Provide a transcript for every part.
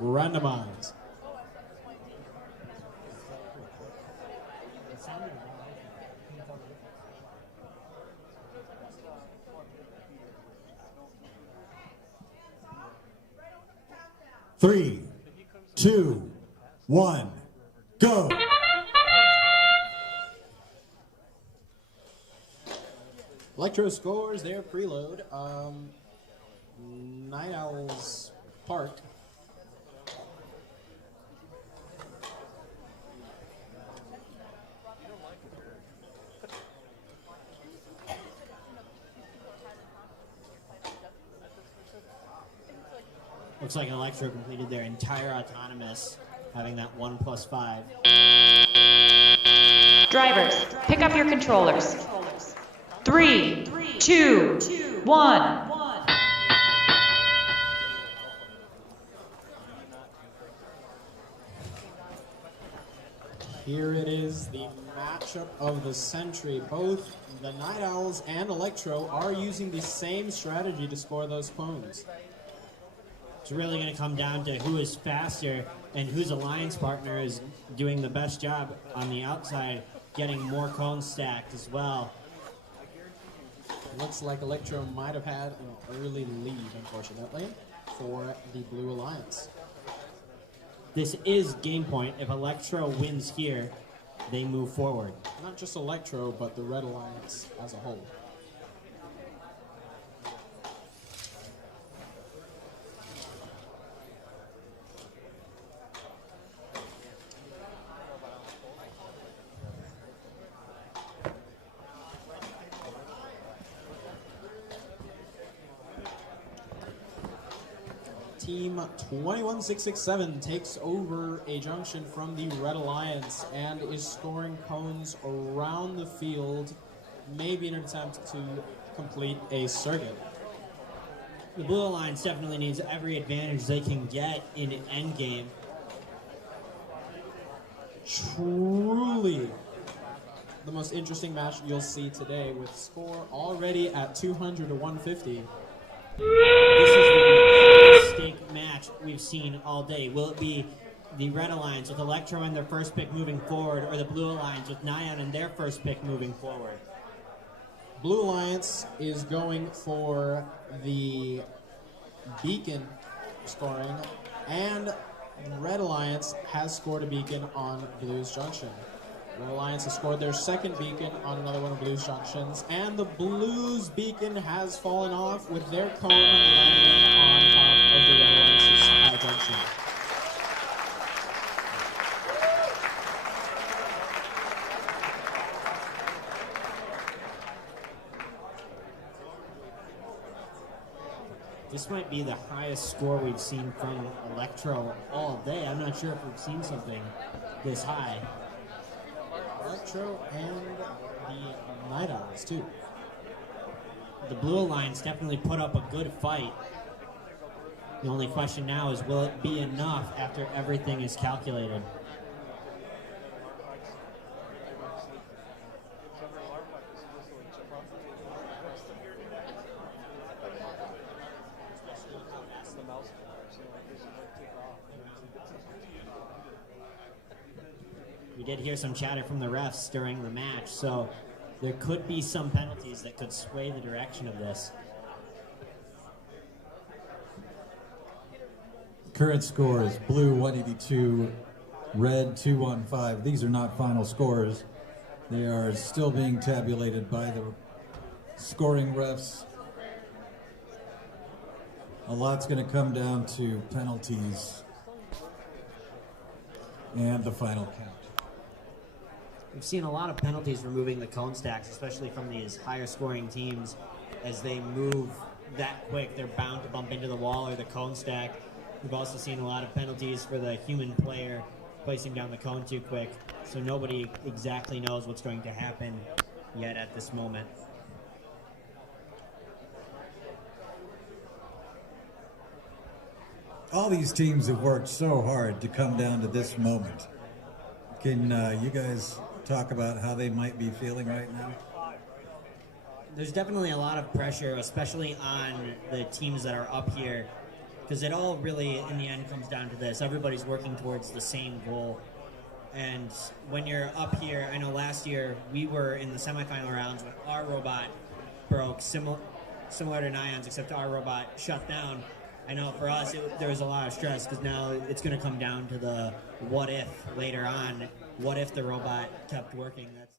randomize. Three, two, one, go. Electro scores their preload. Night Owls Park. Looks like Electro completed their entire autonomous, having that 1+5. Drivers, pick up your controllers. 3, 2, 1. Here it is, the matchup of the century. Both the Night Owls and Electro are using the same strategy to score those cones. It's really going to come down to who is faster and whose alliance partner is doing the best job on the outside, getting more cones stacked as well. Looks like Electro might have had an early lead, unfortunately, for the Blue Alliance. This is game point. If Electro wins here, they move forward. Not just Electro, but the Red Alliance as a whole. Team 21667 takes over a junction from the Red Alliance and is scoring cones around the field, maybe in an attempt to complete a circuit. The Blue Alliance definitely needs every advantage they can get in an endgame. Truly the most interesting match you'll see today, with score already at 200 to 150. This is the stake match we've seen all day. Will it be the Red Alliance with Electro and their first pick moving forward, or the Blue Alliance with Nyan and their first pick moving forward? Blue Alliance is going for the beacon scoring, and Red Alliance has scored a beacon on Blue's Junction. Red Alliance has scored their second beacon on another one of Blue's Junctions, and the Blues beacon has fallen off with their cone landing on top of the Red Alliance's high junction. This might be the highest score we've seen from Electro all day. I'm not sure if we've seen something this high. Electro and the Night Owls, too. The Blue Alliance definitely put up a good fight. The only question now is, will it be enough after everything is calculated? We did hear some chatter from the refs during the match, so there could be some penalties that could sway the direction of this. Current score is Blue 182, Red 215. These are not final scores. They are still being tabulated by the scoring refs. A lot's going to come down to penalties and the final count. We've seen a lot of penalties removing the cone stacks, especially from these higher scoring teams. As they move that quick, they're bound to bump into the wall or the cone stack. We've also seen a lot of penalties for the human player placing down the cone too quick, so nobody exactly knows what's going to happen yet at this moment. All these teams have worked so hard to come down to this moment. Can you guys talk about how they might be feeling right now? There's definitely a lot of pressure, especially on the teams that are up here because it all really, in the end, comes down to this. Everybody's working towards the same goal. And when you're up here, I know last year we were in the semifinal rounds when our robot broke, similar to Nyan's, except our robot shut down. I know for us, there was a lot of stress because now it's going to come down to the what if later on. What if the robot kept working? That's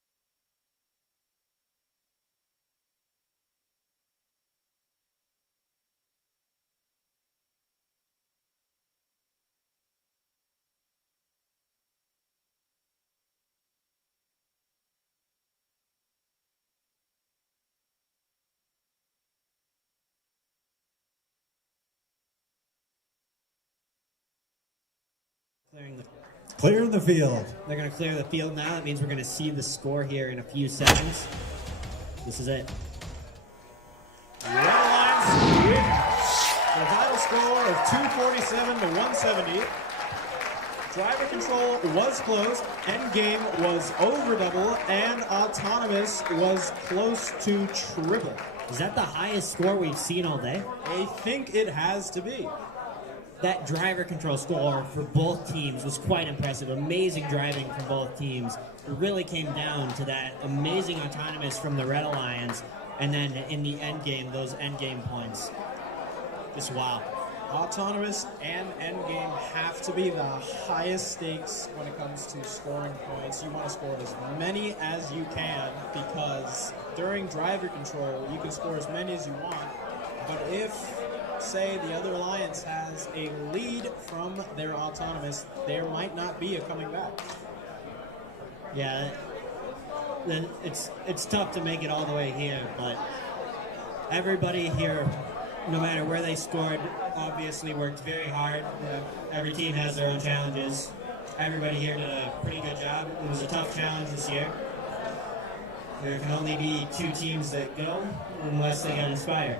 Clearing the field. They're going to clear the field now. That means we're going to see the score here in a few seconds. This is it. Red Alliance win. The final score of 247 to 170. Driver control was close. Endgame was over double, and autonomous was close to triple. Is that the highest score we've seen all day? I think it has to be. That driver control score for both teams was quite impressive. Amazing driving from both teams. It really came down to that amazing autonomous from the Red Alliance, and then in the end game, those end game points. Just wow. Autonomous and endgame have to be the highest stakes when it comes to scoring points. You want to score as many as you can, because during driver control, you can score as many as you want. But if, say, the other alliance has a lead from their autonomous, there might not be a coming back. Yeah, then it's tough to make it all the way here, but everybody here, no matter where they scored, obviously worked very hard. Every team has their own challenges. Everybody here did a pretty good job. It was a tough challenge this year. There can only be 2 teams that go unless they get inspired.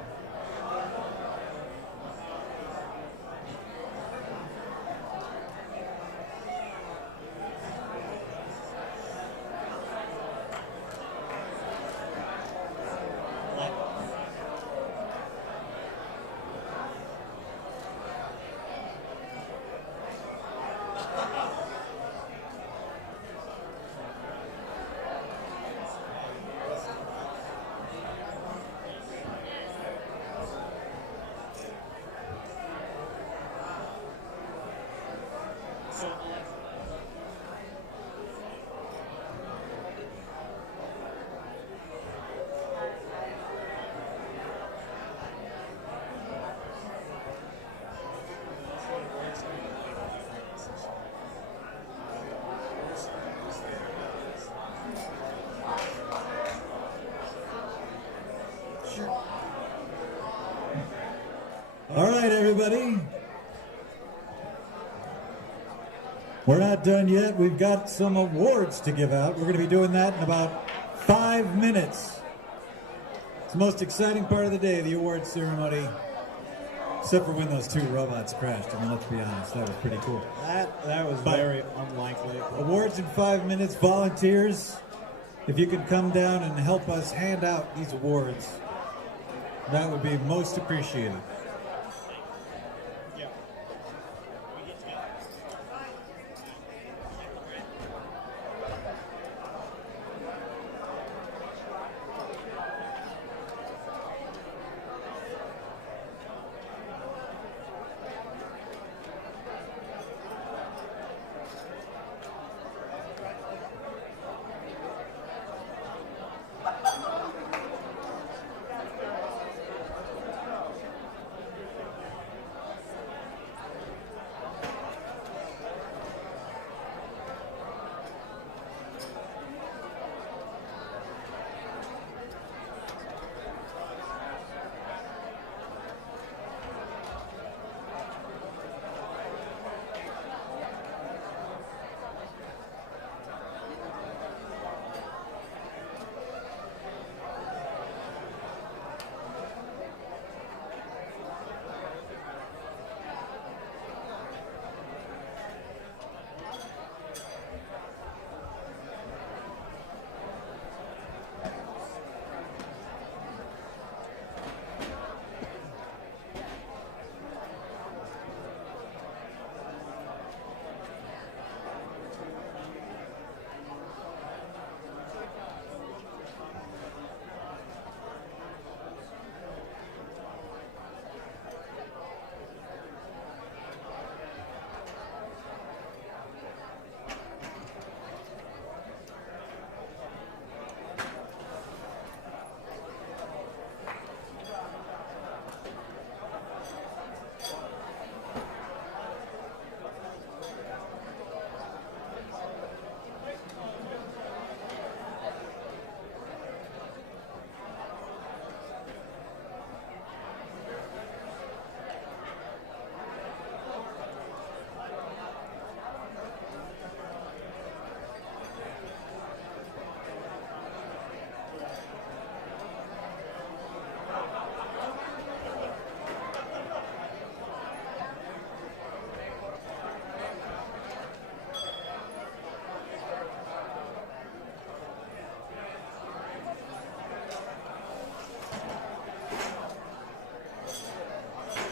All right, everybody. We're not done yet. We've got some awards to give out. We're going to be doing that in about 5 minutes. It's the most exciting part of the day, the awards ceremony. Except for when those 2 robots crashed. I mean, let's be honest, that was pretty cool. That was very unlikely. Awards in 5 minutes. Volunteers, if you could come down and help us hand out these awards, that would be most appreciated.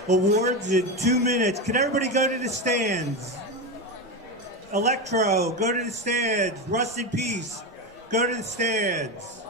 awards in 2 minutes. Can everybody go to the stands? Electro, go to the stands. Rust in Peace, go to the stands.